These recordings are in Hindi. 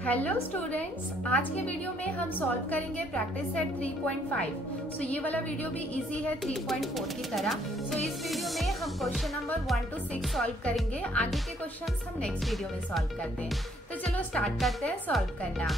हेलो स्टूडेंट्स, आज के वीडियो में हम सॉल्व करेंगे प्रैक्टिस सेट 3.5। सो ये वाला वीडियो भी इजी है 3.4 की तरह। सो इस वीडियो में हम क्वेश्चन नंबर 1 to 6 सॉल्व करेंगे। आगे के क्वेश्चंस हम नेक्स्ट वीडियो में सॉल्व करते हैं। तो चलो स्टार्ट करते हैं सॉल्व करना।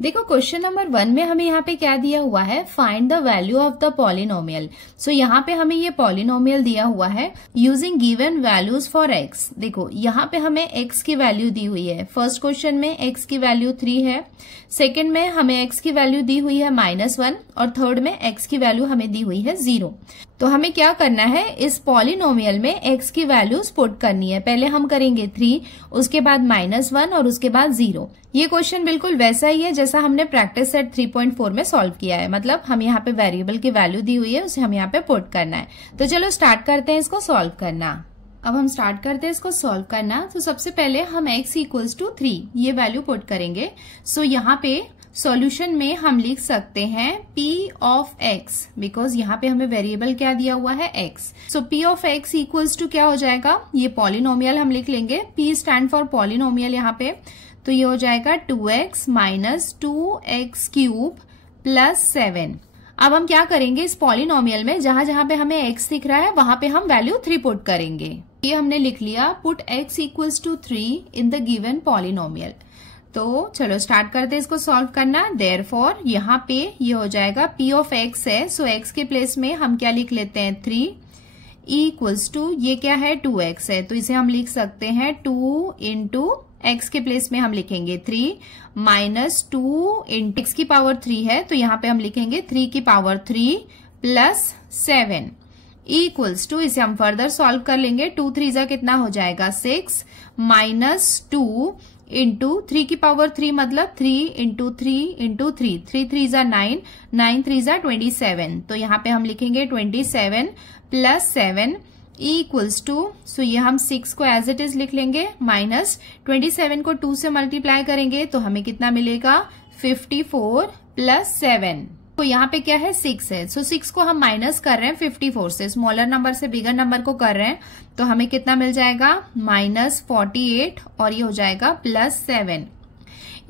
देखो क्वेश्चन नंबर 1 में हमें यहाँ पे क्या दिया हुआ है, find the value of the polynomial. So यहाँ पे हमें ये पॉलिनोमियल दिया हुआ है using given values for x. देखो यहाँ पे हमें एक्स की वैल्यू दी हुई है। फर्स्ट क्वेश्चन में एक्स की वैल्यू 3 है, सेकंड में हमें एक्स की वैल्यू दी हुई है -1 और थर्ड में एक्स की वैल्यू हमें दी हुई है 0। तो हमें क्या करना है, इस पॉलिनोमियल में एक्स की वैल्यूज पुट करनी है। पहले हम करेंगे 3, उसके बाद -1 और उसके बाद 0। ये क्वेश्चन बिल्कुल वैसा ही है जैसा हमने प्रैक्टिस सेट 3.4 में सॉल्व किया है। मतलब हम यहाँ पे वेरिएबल की वैल्यू दी हुई है, उसे हम यहाँ पे पुट करना है। तो चलो स्टार्ट करते हैं इसको सॉल्व करना। अब हम स्टार्ट करते हैं इसको सॉल्व करना। तो सबसे पहले हम x इक्वल्स टू 3 ये वैल्यू पुट करेंगे। सो यहाँ पे सॉल्यूशन में हम लिख सकते हैं p ऑफ x, बिकॉज यहाँ पे हमें वेरिएबल क्या दिया हुआ है x। So p of x equals to क्या हो जाएगा, ये पॉलिनोमियल हम लिख लेंगे। p स्टैंड फॉर पॉलिनोमियल यहाँ पे, तो ये हो जाएगा 2x minus 2x cube plus 7। अब हम क्या करेंगे, इस पॉलिनोमियल में जहां जहां पे हमें x दिख रहा है वहां पे हम वैल्यू 3 पुट करेंगे। ये हमने लिख लिया, put x equals to 3 in the given polynomial. तो चलो स्टार्ट करते हैं इसको सॉल्व करना। देयरफॉर यहाँ पे ये हो जाएगा p ऑफ x है, सो x के प्लेस में हम क्या लिख लेते हैं 3 इक्वल्स टू, ये क्या है 2x है, तो इसे हम लिख सकते हैं 2 इंटू x के प्लेस में हम लिखेंगे 3 माइनस 2 इंटू x की पावर 3 है, तो यहाँ पे हम लिखेंगे 3 की पावर 3 प्लस 7 इक्वल्स टू, इसे हम फर्दर सॉल्व कर लेंगे। 2 3 जा कितना हो जाएगा 6 माइनस 2 इंटू 3 की पावर 3 मतलब 3 इंटू 3 इंटू 3, 3 3 जा 9, 9 3 जा 27, तो यहाँ पे हम लिखेंगे 27 प्लस 7 इक्वल्स टू, सो ये हम 6 को एज इट इज लिख लेंगे, माइनस 27 को 2 से मल्टीप्लाई करेंगे तो हमें कितना मिलेगा 54 प्लस 7। तो यहाँ पे क्या है 6 है, सो 6 को हम माइनस कर रहे हैं 54 से, स्मॉलर नंबर से बिगर नंबर को कर रहे हैं, तो हमें कितना मिल जाएगा -48 और ये हो जाएगा प्लस 7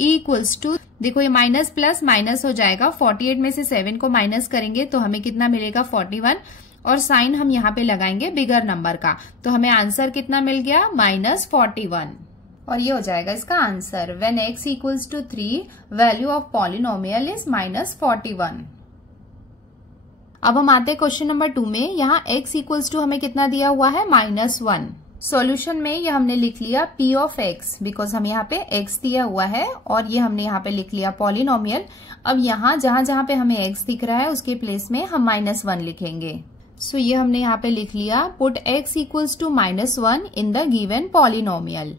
इक्वल्स टू, देखो ये माइनस प्लस माइनस हो जाएगा, 48 में से 7 को माइनस करेंगे तो हमें कितना मिलेगा 41 और साइन हम यहाँ पे लगाएंगे बिगर नंबर का, तो हमें आंसर कितना मिल गया -41 और ये हो जाएगा इसका answer. When x equals to 3 value of polynomial is -41। अब हम आते हैं क्वेश्चन नंबर 2 में। यहाँ x इक्वल्स टू हमें कितना दिया हुआ है -1। सॉल्यूशन में ये हमने लिख लिया p ऑफ x, बिकॉज हम यहाँ पे x दिया हुआ है और ये हमने यहाँ पे लिख लिया पॉलिनोमियल। अब यहाँ जहां जहां पे हमें x दिख रहा है उसके प्लेस में हम -1 लिखेंगे। सो ये हमने यहाँ पे लिख लिया, put x equals to -1 in the given polynomial.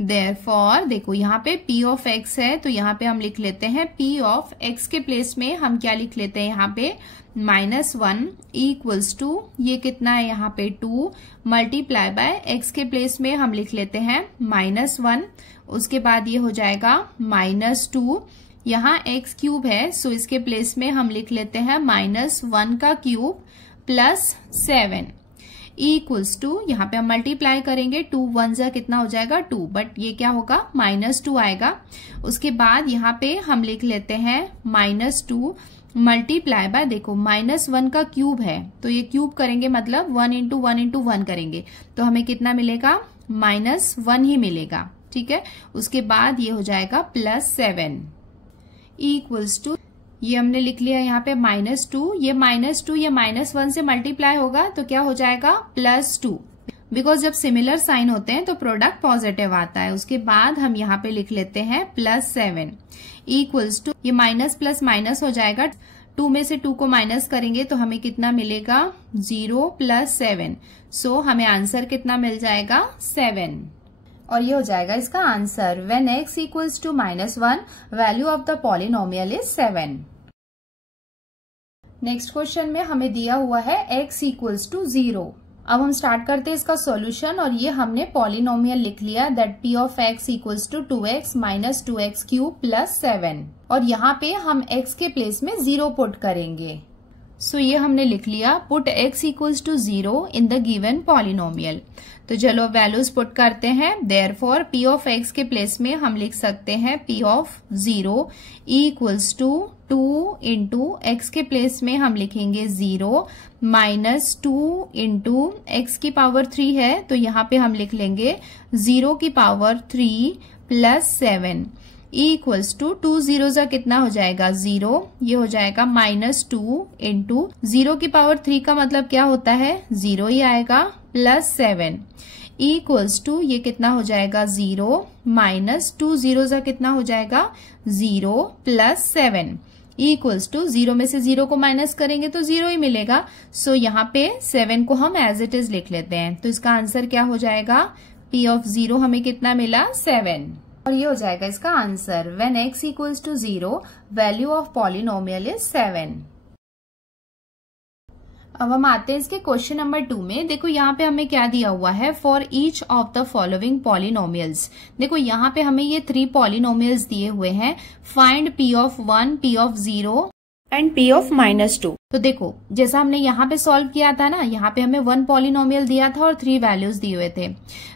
Therefore देखो यहाँ पे p ऑफ x है, तो यहाँ पे हम लिख लेते हैं p ऑफ x के प्लेस में हम क्या लिख लेते हैं यहाँ पे -1 इक्वल्स टू, ये कितना है यहाँ पे 2 मल्टीप्लाई बाय x के प्लेस में हम लिख लेते हैं -1, उसके बाद ये हो जाएगा -2, यहाँ x क्यूब है, सो इसके प्लेस में हम लिख लेते हैं -1 का क्यूब प्लस 7 इक्वल्स टू, यहाँ पे हम मल्टीप्लाई करेंगे 2 1 जा कितना हो जाएगा 2, बट ये क्या होगा -2 आएगा। उसके बाद यहाँ पे हम लिख लेते हैं -2 मल्टीप्लाई बाय, देखो -1 का क्यूब है तो ये क्यूब करेंगे मतलब 1 इंटू 1 इंटू 1 करेंगे तो हमें कितना मिलेगा -1 ही मिलेगा, ठीक है। उसके बाद ये हो जाएगा +7 इक्वल्स टू, ये हमने लिख लिया यहाँ पे -2, ये -2 ये -1 से मल्टीप्लाई होगा तो क्या हो जाएगा +2, बिकॉज जब सिमिलर साइन होते हैं तो प्रोडक्ट पॉजिटिव आता है। उसके बाद हम यहाँ पे लिख लेते हैं +7 इक्वल्स टू, ये माइनस प्लस माइनस हो जाएगा, 2 में से 2 को माइनस करेंगे तो हमें कितना मिलेगा 0 + 7, सो हमें आंसर कितना मिल जाएगा 7 और ये हो जाएगा इसका answer. When x equals to -1 value of the polynomial is 7। Next question में हमें दिया हुआ है x इक्वल्स टू 0। अब हम स्टार्ट करते हैं इसका सॉल्यूशन और ये हमने पॉलिनोमियल लिख लिया that p of x equals to 2x minus 2x cube plus 7 और यहाँ पे हम x के प्लेस में 0 पुट करेंगे। सो ये हमने लिख लिया, put x equals to 0 in the given polynomial. तो चलो वैल्यूज पुट करते हैं। देयरफॉर p ऑफ x के प्लेस में हम लिख सकते हैं p of 0 equals to 2 into x के प्लेस में हम लिखेंगे 0 माइनस 2 इंटू एक्स की पावर 3 है, तो यहाँ पे हम लिख लेंगे 0 की power 3 plus 7 equals to 2 zero जा कितना हो जाएगा 0, ये हो जाएगा माइनस 2 इंटू 0 की पावर 3 का मतलब क्या होता है 0 ही आएगा, प्लस 7 इक्वल्स टू ये कितना हो जाएगा 0 माइनस 2 जीरो जा कितना हो जाएगा 0 प्लस 7 इक्वल्स टू 0 में से 0 को माइनस करेंगे तो 0 ही मिलेगा। सो यहाँ पे 7 को हम एज इट इज लिख लेते हैं। तो इसका आंसर क्या हो जाएगा, p ऑफ 0 हमें कितना मिला 7, और ये हो जाएगा इसका answer. When x equals to 0 value of polynomial is 7। अब हम आते हैं इसके क्वेश्चन नंबर 2 में। देखो यहाँ पे हमें क्या दिया हुआ है, for each of the following polynomials. देखो यहाँ पे हमें ये 3 पॉलिनोमियल्स दिए हुए हैं, find p of 1, p of 0 and p of -2। तो देखो जैसा हमने यहाँ पे सॉल्व किया था ना, यहाँ पे हमें 1 पॉलिनोमियल दिया था और 3 वैल्यूज दिए हुए थे,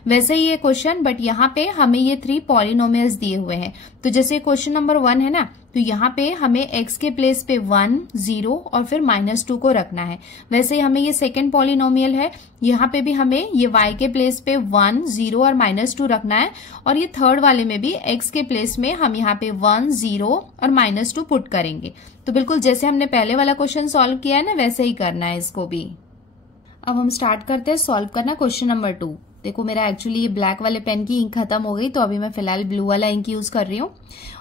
वैसे ही ये क्वेश्चन, बट यहाँ पे हमें ये 3 पॉलिनोमियल्स दिए हुए हैं। तो जैसे क्वेश्चन नंबर 1 है ना, तो यहाँ पे हमें x के प्लेस पे 1, 0 और फिर -2 को रखना है। वैसे ही हमें ये सेकंड पॉलिनोमियल है, यहाँ पे भी हमें ये y के प्लेस पे 1, 0 और -2 रखना है, और ये थर्ड वाले में भी x के प्लेस में हम यहाँ पे 1, 0 और -2 पुट करेंगे। तो बिल्कुल जैसे हमने पहले वाला क्वेश्चन सॉल्व किया है ना, वैसे ही करना है इसको भी। अब हम स्टार्ट करते हैं सॉल्व करना क्वेश्चन नंबर 2। देखो मेरा एक्चुअली ये ब्लैक वाले पेन की इंक खत्म हो गई, तो अभी मैं फिलहाल ब्लू वाला इंक यूज कर रही हूँ,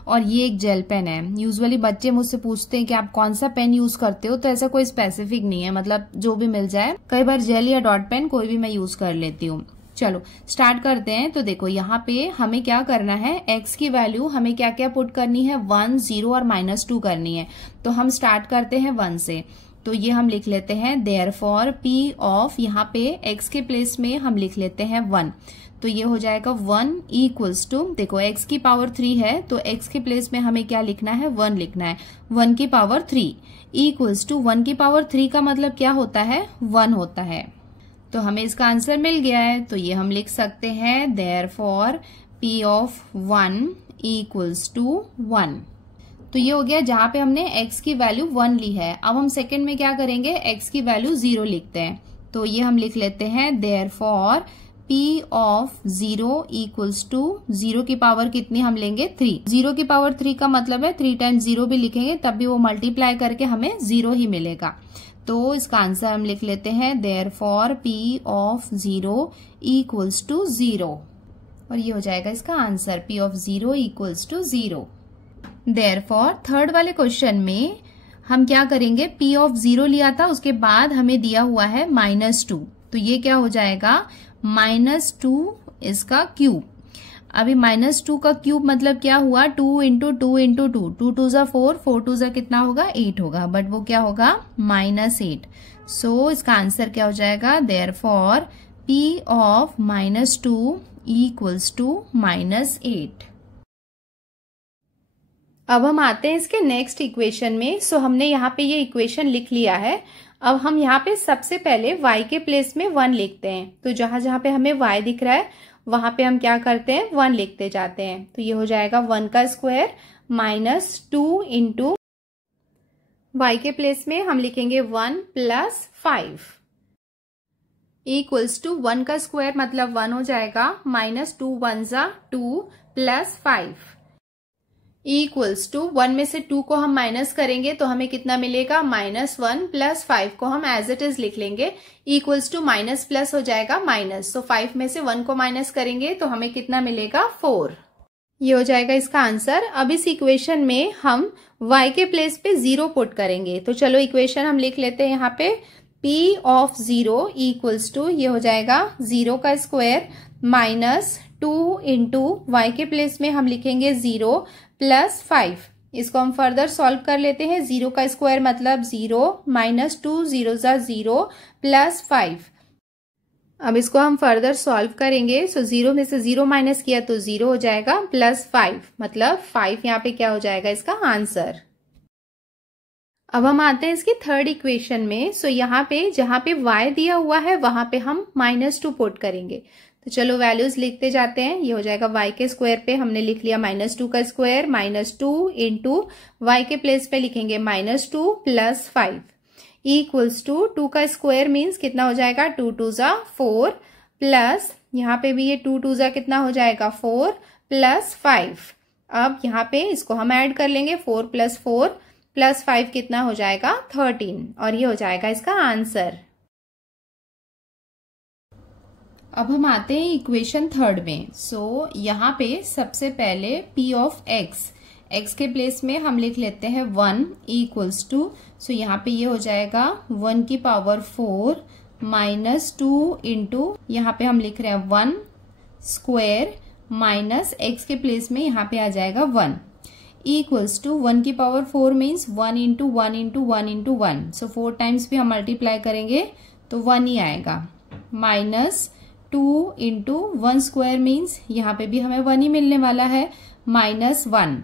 और ये एक जेल पेन है। यूजुअली बच्चे मुझसे पूछते हैं कि आप कौन सा पेन यूज करते हो, तो ऐसा कोई स्पेसिफिक नहीं है, मतलब जो भी मिल जाए। कई बार जेल या डॉट पेन कोई भी मैं यूज कर लेती हूँ। चलो स्टार्ट करते हैं। तो देखो यहाँ पे हमें क्या करना है, x की वैल्यू हमें क्या क्या पुट करनी है, 1, 0 और -2 करनी है। तो हम स्टार्ट करते हैं 1 से। तो ये हम लिख लेते हैं देयरफॉर p ऑफ, यहाँ पे x के प्लेस में हम लिख लेते हैं 1। तो ये हो जाएगा 1 इक्वल्स टू, देखो x की पावर 3 है, तो x के प्लेस में हमें क्या लिखना है, 1 लिखना है। 1 की पावर 3 इक्वल्स टू 1 की पावर 3 का मतलब क्या होता है, 1 होता है। तो हमें इसका आंसर मिल गया है। तो ये हम लिख सकते हैं therefore p of 1 equals to 1। तो ये हो गया जहां पे हमने x की वैल्यू 1 ली है। अब हम सेकंड में क्या करेंगे, x की वैल्यू 0 लिखते हैं। तो ये हम लिख लेते हैं therefore p of 0 equals to 0 की पावर कितनी हम लेंगे 3। 0 की पावर 3 का मतलब है 3 टाइम्स 0 भी लिखेंगे तब भी वो मल्टीप्लाई करके हमें 0 ही मिलेगा। तो इसका आंसर हम लिख लेते हैं therefore p of 0 equals to 0, और ये हो जाएगा इसका answer, p of 0 equals to 0। Therefore third वाले क्वेश्चन में हम क्या करेंगे, p ऑफ 0 लिया था, उसके बाद हमें दिया हुआ है -2। तो ये क्या हो जाएगा, -2 इसका क्यूब। अभी -2 का क्यूब मतलब क्या हुआ, 2 इंटू 2 इंटू 2, 2 2 जा 4, 4 2 जा कितना होगा 8 होगा, बट वो क्या होगा -8। सो इसका आंसर क्या हो जाएगा, therefore p of -2 equals to -8। अब हम आते हैं इसके नेक्स्ट इक्वेशन में। सो हमने यहाँ पे ये इक्वेशन लिख लिया है। अब हम यहाँ पे सबसे पहले y के प्लेस में 1 लिखते हैं। तो जहां जहां पे हमें y दिख रहा है वहां पे हम क्या करते हैं, 1 लिखते जाते हैं। तो ये हो जाएगा 1 का स्क्वायर -2 इंटू y के प्लेस में हम लिखेंगे 1 प्लस 5 इक्वल्स टू 1 का स्क्वायर मतलब 1 हो जाएगा, -2 1 जा 2 प्लस 5 इक्वल्स टू 1 में से 2 को हम माइनस करेंगे तो हमें कितना मिलेगा, -1 प्लस 5 को हम एज इट इज लिख लेंगे, इक्वल्स टू माइनस प्लस हो जाएगा माइनस। तो 5 में से 1 को माइनस करेंगे तो हमें कितना मिलेगा, 4। ये हो जाएगा इसका आंसर। अब इस इक्वेशन में हम y के प्लेस पे 0 पुट करेंगे। तो चलो इक्वेशन हम लिख लेते हैं यहाँ पे, p ऑफ 0 इक्वल्स टू, ये हो जाएगा 0 का स्क्वायर -2 इंटू y के प्लेस में हम लिखेंगे 0 प्लस 5। इसको हम फर्दर सॉल्व कर लेते हैं। 0 का स्क्वायर मतलब 0, -2 0 जा 0 प्लस 5। अब इसको हम फर्दर सॉल्व करेंगे। सो 0 में से 0 माइनस किया तो 0 हो जाएगा, प्लस 5 मतलब 5 यहाँ पे क्या हो जाएगा इसका आंसर। अब हम आते हैं इसकी थर्ड इक्वेशन में। सो यहाँ पे जहां पे y दिया हुआ है वहां पे हम -2 पुट करेंगे। तो चलो वैल्यूज लिखते जाते हैं। ये हो जाएगा y के स्क्वायर पे हमने लिख लिया -2 का स्क्वायर, -2 इंटू y के प्लेस पे लिखेंगे -2 प्लस 5 इक्वल्स टू 2 का स्क्वायर मीन्स कितना हो जाएगा 2 2 जा 4 प्लस यहाँ पे भी ये 2 2 जा कितना हो जाएगा 4 प्लस 5। अब यहाँ पे इसको हम ऐड कर लेंगे 4 प्लस 4 प्लस 5 कितना हो जाएगा 13 और ये हो जाएगा इसका आंसर। अब हम आते हैं इक्वेशन थर्ड में। सो यहाँ पे सबसे पहले p ऑफ x के प्लेस में हम लिख लेते हैं 1 इक्वल्स टू, सो यहाँ पे ये हो जाएगा 1 की पावर 4 -2 इंटू यहाँ पे हम लिख रहे हैं 1 स्क्वायर माइनस x के प्लेस में यहाँ पे आ जाएगा 1 इक्वल्स टू 1 की power 4 means 1 into 1 into 1 into 1। सो 4 टाइम्स भी हम मल्टीप्लाई करेंगे तो 1 ही आएगा। -2 इंटू 1 स्क्वायर मीन्स यहाँ पे भी हमें 1 ही मिलने वाला है -1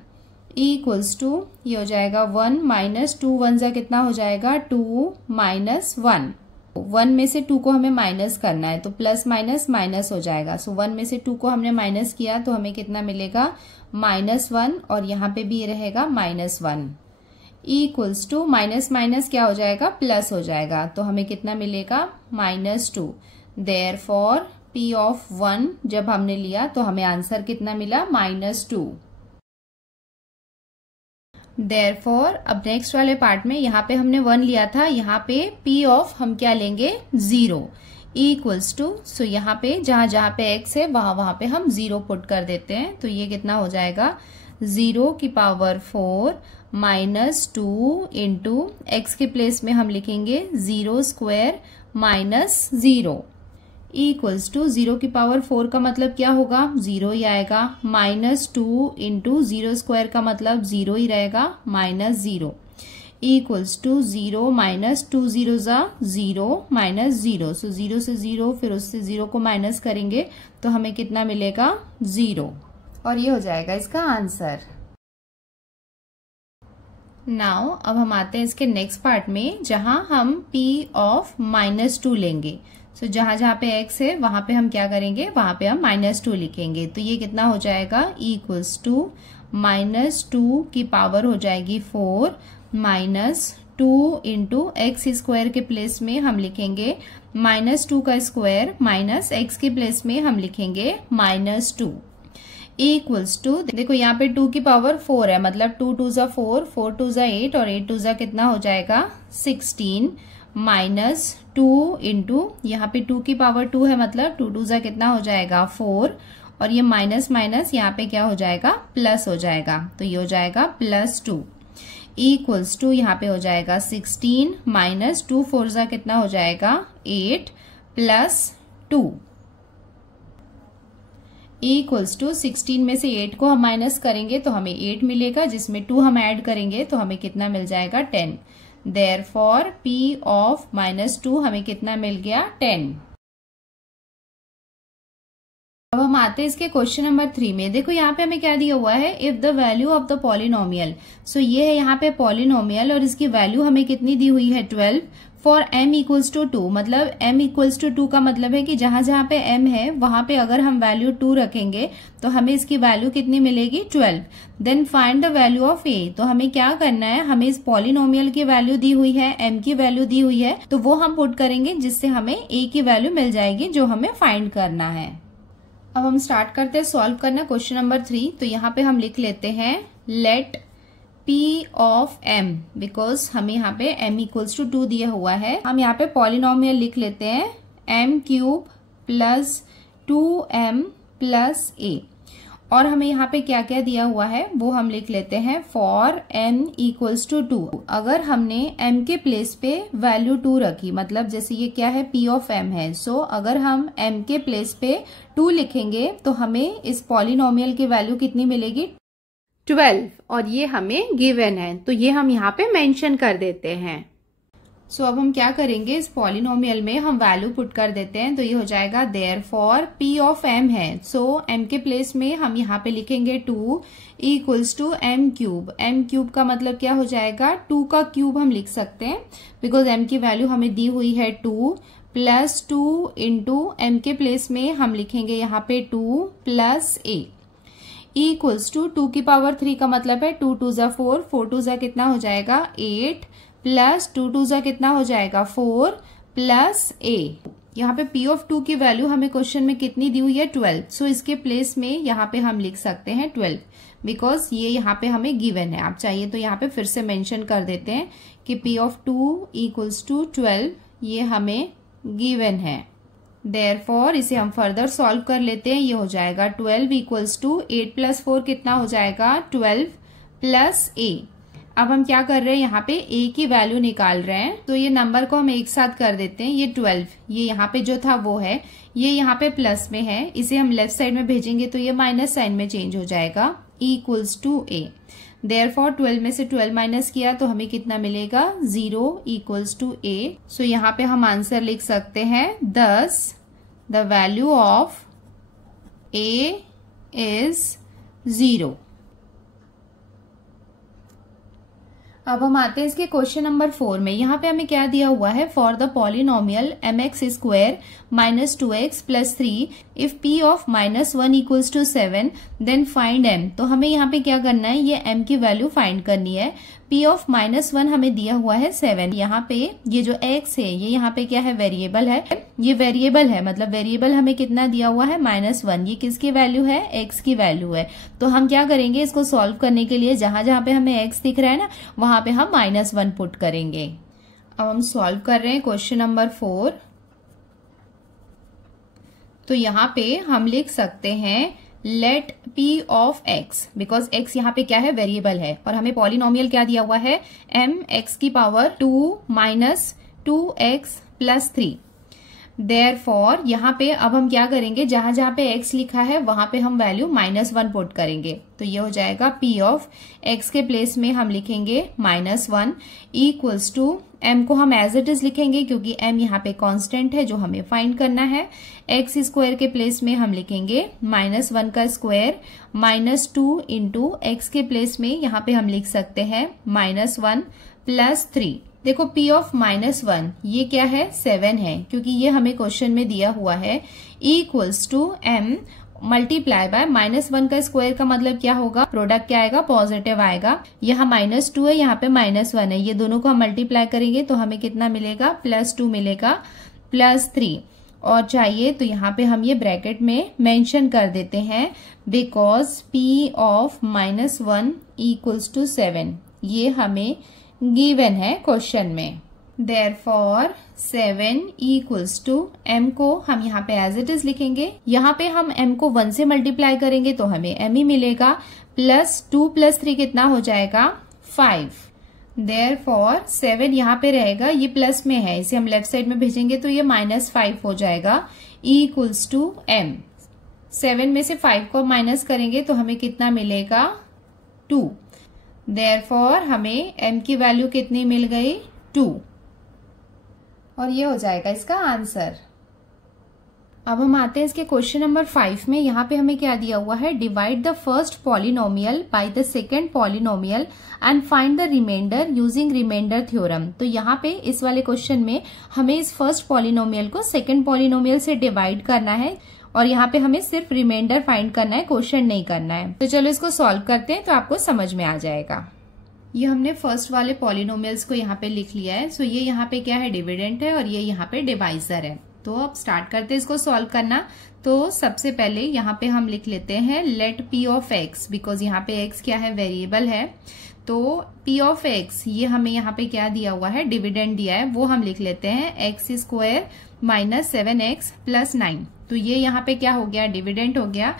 इक्वल्स टू ये हो जाएगा 1 -2 1 जा कितना हो जाएगा 2 -1। 1 में से 2 को हमें माइनस करना है तो प्लस माइनस माइनस हो जाएगा। सो 1 में से 2 को हमने माइनस किया तो हमें कितना मिलेगा -1 और यहाँ पे भी ये रहेगा -1 इक्वल्स टू माइनस माइनस क्या हो जाएगा प्लस हो जाएगा तो हमें कितना मिलेगा -2। देयरफॉर p ऑफ 1 जब हमने लिया तो हमें आंसर कितना मिला -2। देयरफॉर अब नेक्स्ट वाले पार्ट में यहाँ पे हमने 1 लिया था, यहाँ पे p ऑफ हम क्या लेंगे 0 इक्वल्स टू, सो यहाँ पे जहां पे x है वहां पे हम 0 पुट कर देते हैं तो ये कितना हो जाएगा 0 की पावर 4 -2 इंटू x के प्लेस में हम लिखेंगे 0 स्क्वायर -0 इक्वल्स टू 0 की पावर 4 का मतलब क्या होगा 0 ही आएगा, -2 इंटू 0 स्क्वायर का मतलब 0 ही रहेगा -0 इक्वल्स टू 0 -2 0 जा 0 -0। सो 0 से 0 फिर उससे 0 को माइनस करेंगे तो हमें कितना मिलेगा 0 और ये हो जाएगा इसका आंसर। नाउ अब हम आते हैं इसके नेक्स्ट पार्ट में जहां हम p ऑफ -2 लेंगे। सो जहां पे x है वहां पे हम क्या करेंगे वहां पे हम -2 लिखेंगे तो ये कितना हो जाएगा इक्वल्स टू -2 की पावर हो जाएगी 4 -2 इंटू एक्स स्क्वायर के प्लेस में हम लिखेंगे -2 का स्क्वायर माइनस x के प्लेस में हम लिखेंगे -2 इक्वल्स टू, देखो यहाँ पे 2 की पावर 4 है मतलब 2 2 जा 4 4 2 जा 8 और 8 2 जा कितना हो जाएगा 16 -2 इंटू यहाँ पे 2 की पावर 2 है मतलब 2 2 जा कितना हो जाएगा 4 और ये माइनस माइनस यहाँ पे क्या हो जाएगा प्लस हो जाएगा तो ये हो जाएगा +2 इक्वल्स टू यहाँ पे हो जाएगा 16 -2 4 जा कितना हो जाएगा 8 +2 इक्वल्स टू 16 में से 8 को हम माइनस करेंगे तो हमें 8 मिलेगा जिसमें 2 हम ऐड करेंगे तो हमें कितना मिल जाएगा 10। देयरफॉर p ऑफ -2 हमें कितना मिल गया 10। अब हम आते हैं इसके क्वेश्चन नंबर 3 में। देखो यहाँ पे हमें क्या दिया हुआ है if the value of the polynomial. So ये है यहाँ पे पॉलिनोमियल और इसकी वैल्यू हमें कितनी दी हुई है 12 फॉर m इक्वल्स टू 2। मतलब m इक्वल्स टू 2 का मतलब है कि जहां जहां पे m है वहां पे अगर हम वैल्यू 2 रखेंगे तो हमें इसकी वैल्यू कितनी मिलेगी 12। Then find the value of a। तो हमें क्या करना है, हमें इस पॉलिनोमियल की वैल्यू दी हुई है, m की वैल्यू दी हुई है तो वो हम पुट करेंगे जिससे हमें a की वैल्यू मिल जाएगी जो हमें फाइंड करना है। अब हम स्टार्ट करते हैं सॉल्व करना क्वेश्चन नंबर 3। तो यहाँ पे हम लिख लेते हैं let p of m because हमें यहाँ पे m इक्वल्स टू 2 दिया हुआ है। हम यहाँ पे पॉलिनोमियल लिख लेते हैं m³ plus 2m plus a और हमें यहाँ पे क्या क्या दिया हुआ है वो हम लिख लेते हैं फॉर n इक्वल्स टू 2। अगर हमने m के प्लेस पे वैल्यू 2 रखी मतलब जैसे ये क्या है p ऑफ m है, सो अगर हम m के प्लेस पे 2 लिखेंगे तो हमें इस पॉलिनोमियल की वैल्यू कितनी मिलेगी 12 और ये हमें गिवन है तो ये हम यहाँ पे मेंशन कर देते हैं। सो अब हम क्या करेंगे, इस पॉलिनोमियल में हम वैल्यू पुट कर देते हैं। तो ये हो जाएगा देयरफॉर पी ऑफ एम है, सो एम के प्लेस में हम यहाँ पे लिखेंगे 2 equals to m cube. M cube का मतलब क्या हो जाएगा, 2 का क्यूब हम लिख सकते हैं बिकॉज एम की वैल्यू हमें दी हुई है 2 प्लस 2 इंटू एम के प्लेस में हम लिखेंगे यहाँ पे 2 प्लस ए इक्वल्स टू 2 की पावर 3 का मतलब है 2 2 जा 4, 4 2 जा कितना हो जाएगा 8 प्लस 2 2 जा कितना हो जाएगा 4 प्लस ए। यहाँ पे p ऑफ 2 की वैल्यू हमें क्वेश्चन में कितनी दी हुई है 12, सो इसके प्लेस में यहाँ पे हम लिख सकते हैं 12 बिकॉज ये यहाँ पे हमें गिवन है। आप चाहिए तो यहाँ पे फिर से मेंशन कर देते हैं कि p ऑफ 2 इक्वल्स टू 12, ये हमें गिवन है। देयरफॉर इसे हम फर्दर सॉल्व कर लेते हैं। ये हो जाएगा 12 इक्वल्स टू 8 प्लस 4 कितना हो जाएगा 12 प्लस a। अब हम क्या कर रहे हैं, यहाँ पे a की वैल्यू निकाल रहे हैं, तो ये नंबर को हम एक साथ कर देते हैं। ये 12, ये यहाँ पे जो था वो है, ये यहाँ पे प्लस में है, इसे हम लेफ्ट साइड में भेजेंगे तो ये माइनस साइन में चेंज हो जाएगा इक्वल्स टू a। देयरफॉर 12 में से 12 माइनस किया तो हमें कितना मिलेगा 0 इक्वल्स टू a। सो यहाँ पे हम आंसर लिख सकते हैं 10 the value of a is 0। अब हम आते हैं इसके क्वेश्चन नंबर 4 में। यहाँ पे हमें क्या दिया हुआ है, for the polynomial mx square minus 2x plus 3 if p of -1 equals to 7 then find m। तो हमें यहाँ पे क्या करना है, ये m की वैल्यू फाइंड करनी है। p ऑफ -1 हमें दिया हुआ है 7। यहाँ पे ये जो x है ये यहाँ पे क्या है, वेरिएबल है। ये वेरिएबल है मतलब वेरिएबल हमें कितना दिया हुआ है -1। ये किसकी वैल्यू है, x की वैल्यू है। तो हम क्या करेंगे, इसको सॉल्व करने के लिए जहां जहां पे हमें x दिख रहा है ना, वहां पे हम -1 पुट करेंगे। अब हम सॉल्व कर रहे हैं क्वेश्चन नंबर 4। तो यहाँ पे हम लिख सकते हैं let p of x, because x यहाँ पे क्या है, वेरिएबल है, और हमें पॉलिनोमियल क्या दिया हुआ है, mx की power 2 minus 2x plus 3। Therefore यहाँ पे अब हम क्या करेंगे, जहां जहां पे x लिखा है वहां पे हम वैल्यू -1 पुट करेंगे। तो ये हो जाएगा p ऑफ x के प्लेस में हम लिखेंगे -1 इक्वल्स टू m को हम एज इट इज लिखेंगे क्योंकि m यहाँ पे कांस्टेंट है जो हमें फाइंड करना है। x स्क्वायर के प्लेस में हम लिखेंगे -1 का स्क्वायर -2 इंटू x के प्लेस में यहाँ पे हम लिख सकते हैं -1 प्लस 3। देखो p ऑफ -1 ये क्या है, 7 है, क्योंकि ये हमें क्वेश्चन में दिया हुआ है equals to m multiply by -1 का स्क्वायर का मतलब क्या होगा, प्रोडक्ट क्या आएगा, पॉजिटिव आएगा। यहाँ -2 है, यहाँ पे -1 है, ये दोनों को हम मल्टीप्लाई करेंगे तो हमें कितना मिलेगा, +2 मिलेगा प्लस 3। और चाहिए तो यहाँ पे हम ये ब्रैकेट में मेंशन कर देते हैं because p of -1 equals to 7 ये हमें गिवन है क्वेश्चन में। देयरफॉर 7 इक्वल्स टू m को हम यहाँ पे एज इट इज लिखेंगे। यहाँ पे हम m को 1 से मल्टीप्लाई करेंगे तो हमें m ही मिलेगा, प्लस 2 प्लस 3 कितना हो जाएगा 5। देयरफॉर 7 यहाँ पे रहेगा, ये प्लस में है, इसे हम लेफ्ट साइड में भेजेंगे तो ये -5 हो जाएगा इक्वल्स टू m। 7 में से 5 को माइनस करेंगे तो हमें कितना मिलेगा 2। देयरफॉर हमें m की वैल्यू कितनी मिल गई 2, और ये हो जाएगा इसका आंसर। अब हम आते हैं इसके क्वेश्चन नंबर 5 में। यहाँ पे हमें क्या दिया हुआ है, divide the first polynomial by the second polynomial and find the remainder using remainder theorem. तो यहाँ पे इस वाले क्वेश्चन में हमें इस फर्स्ट पॉलिनोमियल को सेकंड पॉलिनोमियल से डिवाइड करना है और यहाँ पे हमें सिर्फ रिमाइंडर फाइंड करना है, क्वेश्चन नहीं करना है। तो चलो इसको सॉल्व करते हैं तो आपको समझ में आ जाएगा। ये हमने फर्स्ट वाले पॉलिनोमियल्स को यहाँ पे लिख लिया है। सो ये यहाँ पे क्या है, डिविडेंड है, और ये यहाँ पे डिवाइजर है। तो अब स्टार्ट करते हैं इसको सॉल्व करना। तो सबसे पहले यहाँ पे हम लिख लेते हैं let p of x, because यहाँ पे x क्या है, वेरिएबल है। तो p ऑफ x ये हमें यहाँ पे क्या दिया हुआ है, डिविडेंड दिया है, वो हम लिख लेते हैं x square minus 7x plus 9। तो ये यहाँ पे क्या हो गया, डिविडेंड हो गया।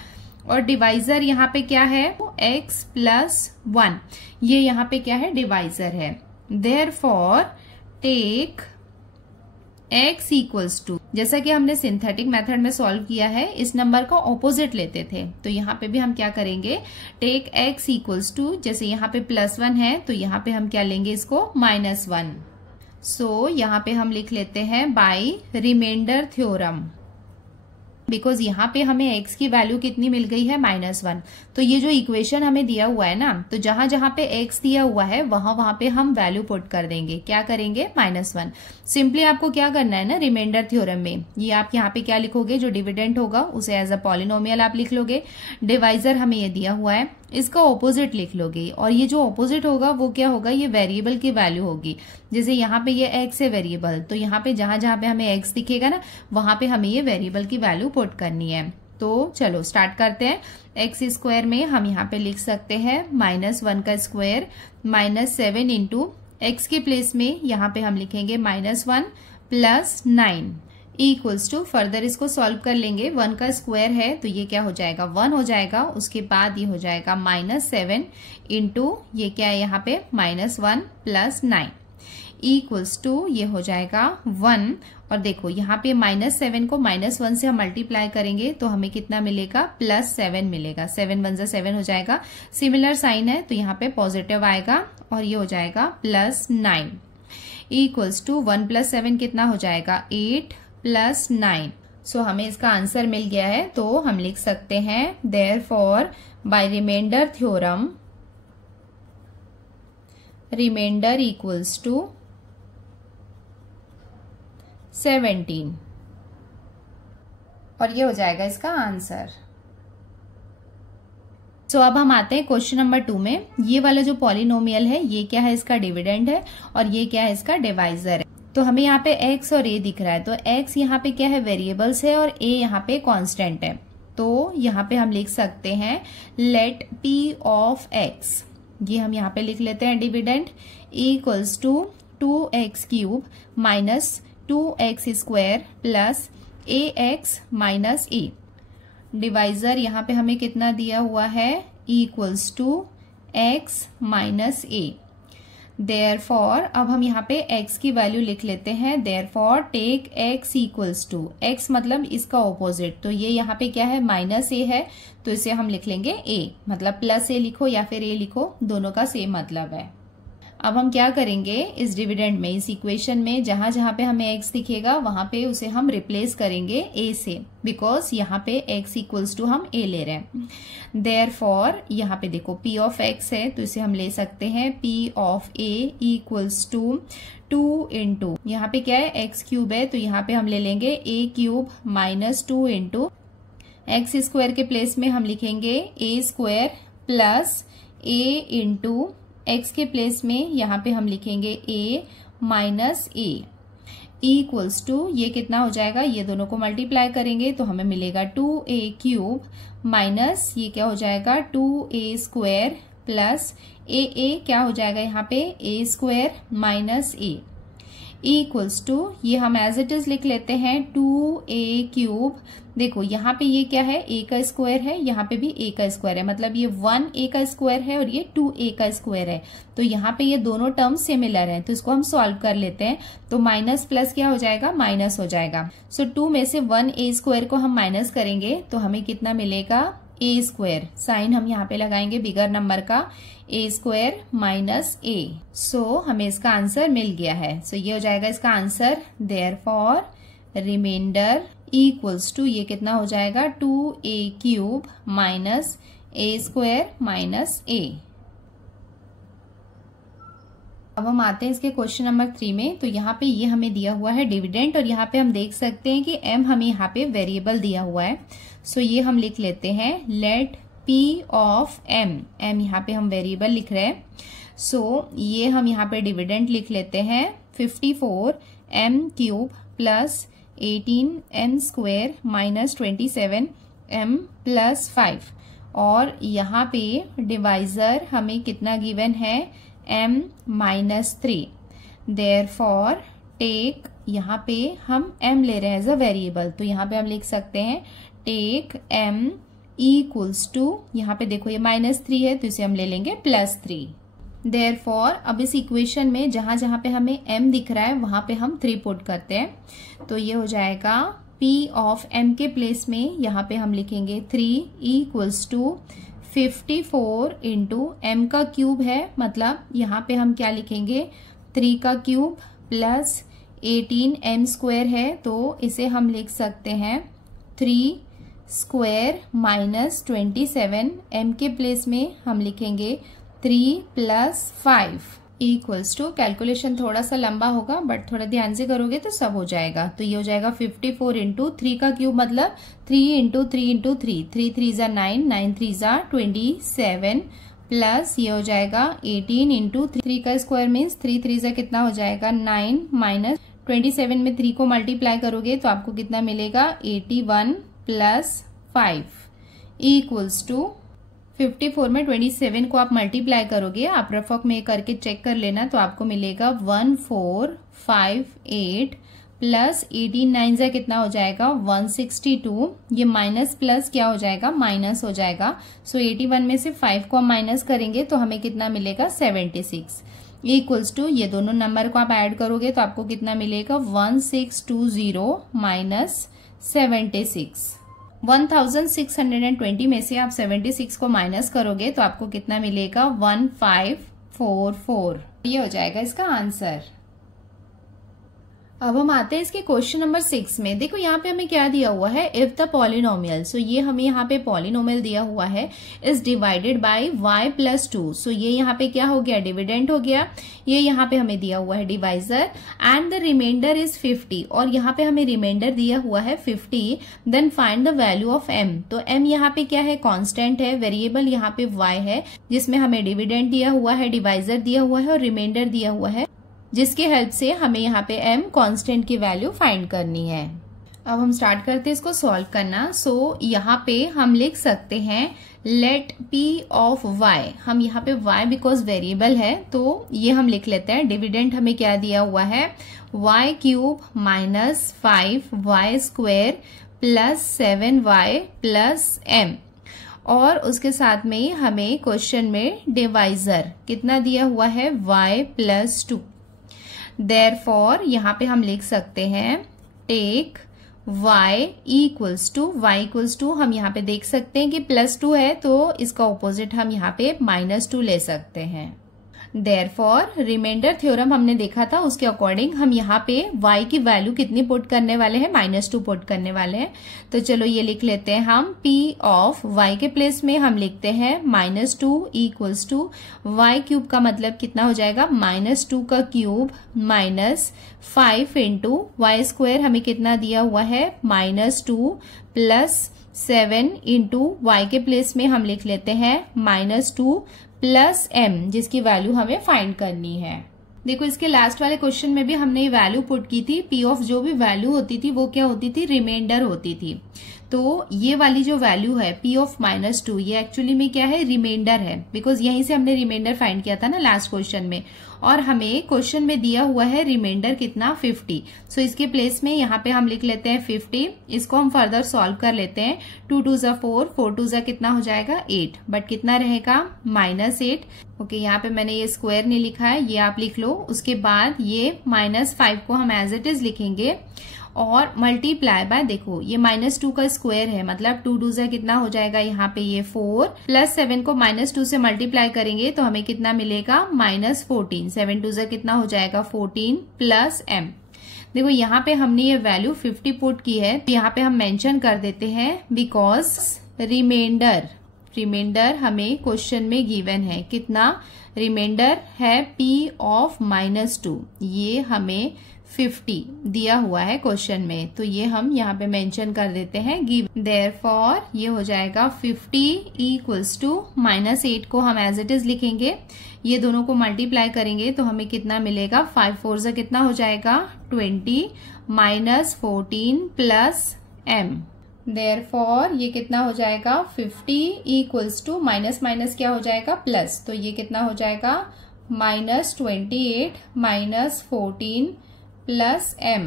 और डिवाइजर यहाँ पे क्या है, x प्लस 1, ये यहाँ पे क्या है, डिवाइजर है। Therefore take x equals to, जैसा कि हमने सिंथेटिक मेथड में सॉल्व किया है, इस नंबर का ऑपोजिट लेते थे, तो यहाँ पे भी हम क्या करेंगे, टेक x इक्वल्स टू, जैसे यहाँ पे +1 है तो यहाँ पे हम क्या लेंगे, इसको -1। सो यहाँ पे हम लिख लेते हैं बाय रिमाइंडर थ्योरम, बिकॉज यहाँ पे हमें x की वैल्यू कितनी मिल गई है -1। तो ये जो इक्वेशन हमें दिया हुआ है ना, तो जहां जहां पे x दिया हुआ है वहां पे हम वैल्यू पुट कर देंगे। क्या करेंगे? -1। सिंपली आपको क्या करना है ना, रिमाइंडर थ्योरम में ये आप यहाँ पे क्या लिखोगे, जो डिविडेंड होगा उसे एज अ पॉलिनोमियल आप लिख लोगे। डिवाइजर हमें ये दिया हुआ है, इसका ऑपोजिट लिख लोगे, और ये जो ऑपोजिट होगा वो क्या होगा, ये वेरिएबल की वैल्यू होगी। जैसे यहाँ पे ये x है वेरिएबल, तो यहाँ पे जहां जहां पे हमें x दिखेगा ना, वहां पे हमें ये वेरिएबल की वैल्यू पुट करनी है। तो चलो स्टार्ट करते हैं। एक्स स्क्वायर में हम यहाँ पे लिख सकते हैं -1 का स्क्वायर -7 इंटू एक्स के प्लेस में यहाँ पे हम लिखेंगे -1 + 9 इक्वल्स टू, फर्दर इसको सॉल्व कर लेंगे। 1 का स्क्वायर है तो ये क्या हो जाएगा, 1 हो जाएगा। उसके बाद ये हो जाएगा -7 इंटू ये क्या है यहाँ पे -1 + 9 इक्वल्स टू ये हो जाएगा 1। और देखो यहाँ पे -7 को -1 से हम मल्टीप्लाई करेंगे तो हमें कितना मिलेगा, +7 मिलेगा। 7 1 × 7 हो जाएगा। सिमिलर साइन है तो यहाँ पे पॉजिटिव आएगा और ये हो जाएगा +9 इक्वल्स टू 1 + 7 कितना हो जाएगा, 8 + 9। सो हमें इसका आंसर मिल गया है। तो हम लिख सकते हैं therefore by remainder theorem remainder equals to 17, और ये हो जाएगा इसका आंसर। सो अब हम आते हैं क्वेश्चन नंबर 2 में। ये वाला जो पॉलिनोमियल है ये क्या है, इसका डिविडेंड है, और ये क्या है, इसका डिवाइजर है। तो हमें यहाँ पे x और a दिख रहा है, तो x यहाँ पे क्या है, वेरिएबल्स है, और a यहाँ पे कांस्टेंट है। तो यहाँ पे हम लिख सकते हैं लेट p ऑफ x, ये हम यहाँ पे लिख लेते हैं dividend, equals to 2x³ minus 2x² plus ax minus a। Divisor यहाँ पे हमें कितना दिया हुआ है, equals to x minus a। Therefore अब हम यहाँ पे x की वैल्यू लिख लेते हैं। Therefore take x equals to, x मतलब इसका ऑपोजिट, तो ये यहाँ पे क्या है, -a है, तो इसे हम लिख लेंगे a, मतलब +a लिखो या फिर a लिखो, दोनों का सेम मतलब है। अब हम क्या करेंगे, इस डिविडेंड में, इस इक्वेशन में जहां जहां पे हमें x दिखेगा वहां पे उसे हम रिप्लेस करेंगे a से, बिकॉज यहाँ पे x इक्वल्स टू हम a ले रहे हैं। देयरफॉर यहाँ पे देखो p ऑफ x है, तो इसे हम ले सकते हैं p of a equals to 2 into, यहाँ पे क्या है, x³ है, तो यहाँ पे हम ले लेंगे a³ माइनस 2 इंटू x² के प्लेस में हम लिखेंगे a² plus a into x के प्लेस में यहाँ पे हम लिखेंगे a minus a equals to, ये कितना हो जाएगा, ये दोनों को मल्टीप्लाई करेंगे तो हमें मिलेगा 2a³ माइनस ये क्या हो जाएगा 2a² प्लस a क्या हो जाएगा यहाँ पे a² minus a equals to, ये हम एज इट इज लिख लेते हैं 2a³। देखो यहाँ पे ये क्या है, a का स्क्वायर है, यहाँ पे भी a का स्क्वायर है, मतलब ये 1a का स्क्वायर है और ये 2a का स्क्वायर है। तो यहाँ पे ये दोनों टर्म्स सिमिलर हैं, तो इसको हम सॉल्व कर लेते हैं। तो माइनस प्लस क्या हो जाएगा, माइनस हो जाएगा। सो 2 में से 1a² को हम माइनस करेंगे तो हमें कितना मिलेगा, a²। साइन हम यहाँ पे लगाएंगे बिगर नंबर का, a² माइनस a। सो हमें इसका आंसर मिल गया है। सो ये हो जाएगा इसका answer. Therefore remainder equals to, ये कितना हो जाएगा 2a³ minus a² minus a। अब हम आते हैं इसके क्वेश्चन नंबर 3 में। तो यहाँ पे ये हमें दिया हुआ है डिविडेंड, और यहाँ पे हम देख सकते हैं कि m हमें यहाँ पे वेरिएबल दिया हुआ है। सो ये हम लिख लेते हैं let p of m, m यहाँ पे हम वेरिएबल लिख रहे हैं। सो ये हम यहाँ पे डिविडेंड लिख लेते हैं 54m³ plus 18m² minus 27m plus 5, और यहाँ पे डिवाइजर हमें कितना गिवन है, m माइनस 3। देयरफॉर टेक, यहाँ पे हम m ले रहे हैं एज अ वेरिएबल, तो यहाँ पे हम लिख सकते हैं टेक m इक्वल्स टू, यहाँ पे देखो ये -3 है तो इसे हम ले लेंगे +3। देयरफॉर अब इस इक्वेशन में जहां जहां पे हमें m दिख रहा है वहां पे हम 3 पुट करते हैं। तो ये हो जाएगा p ऑफ m के प्लेस में यहाँ पे हम लिखेंगे 3 इक्वल्स टू 54 इंटू m का क्यूब है, मतलब यहाँ पे हम क्या लिखेंगे 3 का क्यूब प्लस 18m स्क्वायर है, तो इसे हम लिख सकते हैं 3 स्क्वायर माइनस 27, m के प्लेस में हम लिखेंगे 3 प्लस 5 इक्वल्स टू, कैलकुलेशन थोड़ा सा लंबा होगा बट थोड़ा ध्यान से करोगे तो सब हो जाएगा। तो ये हो जाएगा 54 इंटू 3 का क्यूब मतलब 3 इंटू 3 इंटू 3, 3 3 जा 9, 9 3 जा 27 प्लस ये हो जाएगा 18 इंटू 3 का स्क्वायर मीन्स 3 3 जा कितना हो जाएगा 9 माइनस 27 में 3 को मल्टीप्लाई करोगे तो आपको कितना मिलेगा 81 प्लस 5 इक्वल्स टू 54 में 27 को आप मल्टीप्लाई करोगे, आप रफक में करके चेक कर लेना, तो आपको मिलेगा 1458 प्लस 18 9 जा कितना हो जाएगा 162, ये माइनस प्लस क्या हो जाएगा माइनस हो जाएगा। सो 81 में से 5 को हम माइनस करेंगे तो हमें कितना मिलेगा 76 इक्वल्स टू, ये दोनों नंबर को आप ऐड करोगे तो आपको कितना मिलेगा 1620 माइनस 76। 1620 में से आप 76 को माइनस करोगे तो आपको कितना मिलेगा 1544, ये हो जाएगा इसका आंसर। अब हम आते हैं इसके क्वेश्चन नंबर 6 में। देखो यहाँ पे हमें क्या दिया हुआ है, इफ द पॉलिनोमियल, सो ये हमें यहाँ पे पॉलिनोमियल दिया हुआ है, is divided by y plus 2। सो ये यहाँ पे क्या हो गया डिविडेंड हो गया, ये यहाँ पे हमें दिया हुआ है divisor, and the remainder is 50, और यहाँ पे हमें रिमाइंडर दिया हुआ है 50। Then find the value of m, तो m यहाँ पे क्या है कॉन्स्टेंट है, वेरिएबल यहाँ पे y है जिसमें हमें डिविडेंड दिया हुआ है, डिवाइजर दिया हुआ है और रिमाइंडर दिया हुआ है, जिसके हेल्प से हमें यहाँ पे m कांस्टेंट की वैल्यू फाइंड करनी है। अब हम स्टार्ट करते हैं इसको सॉल्व करना। सो यहाँ पे हम लिख सकते हैं लेट p ऑफ y, हम यहाँ पे y बिकॉज वेरिएबल है तो ये हम लिख लेते हैं। डिविडेंड हमें क्या दिया हुआ है y cube minus 5y square plus 7y plus m, और उसके साथ में ही हमें क्वेश्चन में डिवाइजर कितना दिया हुआ है y प्लस 2। Therefore यहाँ पे हम लिख सकते हैं टेक y इक्वल्स टू हम यहाँ पे देख सकते हैं कि +2 है तो इसका ऑपोजिट हम यहाँ पे -2 ले सकते हैं। Therefore रिमाइंडर थ्योरम हमने देखा था, उसके अकॉर्डिंग हम यहाँ पे y की वैल्यू कितनी पुट करने वाले हैं -2 पुट करने वाले हैं। तो चलो ये लिख लेते हैं हम p ऑफ y के प्लेस में हम लिखते हैं -2 इक्वल्स टू y क्यूब का मतलब कितना हो जाएगा -2 का cube minus 5 into y square हमें कितना दिया हुआ है -2 प्लस 7 इंटू y के प्लेस में हम लिख लेते हैं -2 प्लस m, जिसकी वैल्यू हमें फाइंड करनी है। देखो इसके लास्ट वाले क्वेश्चन में भी हमने ये वैल्यू पुट की थी, p ऑफ जो भी वैल्यू होती थी वो क्या होती थी रिमाइंडर होती थी। तो ये वाली जो वैल्यू है p ऑफ -2 ये एक्चुअली में क्या है रिमाइंडर है, बिकॉज यहीं से हमने रिमाइंडर फाइंड किया था ना लास्ट क्वेश्चन में, और हमें क्वेश्चन में दिया हुआ है रिमाइंडर कितना 50। सो इसके प्लेस में यहाँ पे हम लिख लेते हैं 50। इसको हम फर्दर सॉल्व कर लेते हैं। 2 2 जा 4, 4 2 जा कितना हो जाएगा 8, बट कितना रहेगा -8। ओके यहाँ पे मैंने ये स्क्वायर नहीं लिखा है, ये आप लिख लो। उसके बाद ये -5 को हम एज इट इज लिखेंगे और मल्टीप्लाई बाय, देखो ये -2 का स्क्वायर है मतलब 2 2 जा कितना हो जाएगा यहाँ पे ये 4 प्लस 7 को -2 से मल्टीप्लाई करेंगे तो हमें कितना मिलेगा -14। 7 2 जा कितना हो जाएगा 14 प्लस m। देखो यहाँ पे हमने ये वैल्यू 50 पुट की है, तो यहाँ पे हम मेंशन कर देते हैं बिकॉज रिमाइंडर हमें क्वेश्चन में गिवन है। कितना रिमाइंडर है p ऑफ -2, ये हमें 50 दिया हुआ है क्वेश्चन में, तो ये हम यहाँ पे मेंशन कर देते हैं गिवन। देयरफॉर ये हो जाएगा 50 इक्वल्स टू -8 को हम एज इट इज लिखेंगे, ये दोनों को मल्टीप्लाई करेंगे तो हमें कितना मिलेगा 5 4 से कितना हो जाएगा 20 -14 प्लस m। देयरफॉर ये कितना हो जाएगा 50 इक्वल्स टू माइनस माइनस क्या हो जाएगा प्लस, तो ये कितना हो जाएगा -28 -14 प्लस m।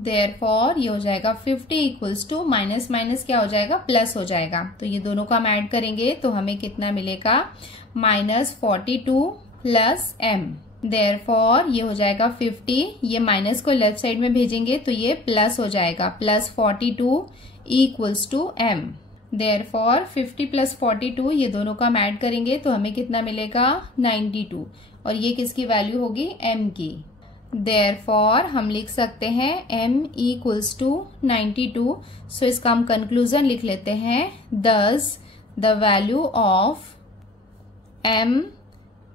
देयरफॉर ये हो जाएगा 50 इक्वल्स टू माइनस माइनस क्या हो जाएगा प्लस हो जाएगा, तो ये दोनों को हम ऐड करेंगे तो हमें कितना मिलेगा -42 प्लस m। देयरफॉर ये हो जाएगा 50, ये माइनस को लेफ्ट साइड में भेजेंगे तो ये प्लस हो जाएगा +42 equals to m। Therefore 50 plus 42 ये दोनों को हम ऐड करेंगे तो हमें कितना मिलेगा 92, और ये किसकी वैल्यू होगी m की। देयरफॉर हम लिख सकते हैं m इक्वल्स टू 92। सो इसका हम कंक्लूजन लिख लेते हैं, दस the value of m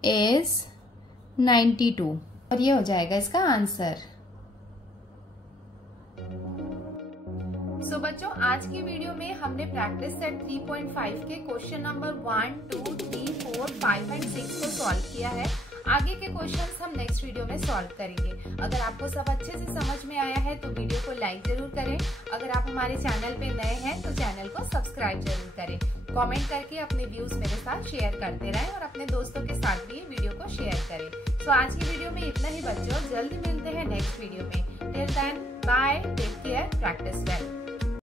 is 92 और ये हो जाएगा इसका आंसर। सो बच्चों, आज की वीडियो में हमने प्रैक्टिस सेट 3.5 के क्वेश्चन नंबर 1, 2, 3, 4, 5 एंड 6 को सॉल्व किया है। आगे के क्वेश्चंस हम नेक्स्ट वीडियो में सॉल्व करेंगे। अगर आपको सब अच्छे से समझ में आया है तो वीडियो को लाइक जरूर करें। अगर आप हमारे चैनल पे नए हैं तो चैनल को सब्सक्राइब जरूर करें। कमेंट करके अपने व्यूज मेरे साथ शेयर करते रहें और अपने दोस्तों के साथ भी वीडियो को शेयर करें। तो आज की वीडियो में इतना ही बच्चों, जल्दी मिलते हैं नेक्स्ट वीडियो में। Till then bye, take care, practice well.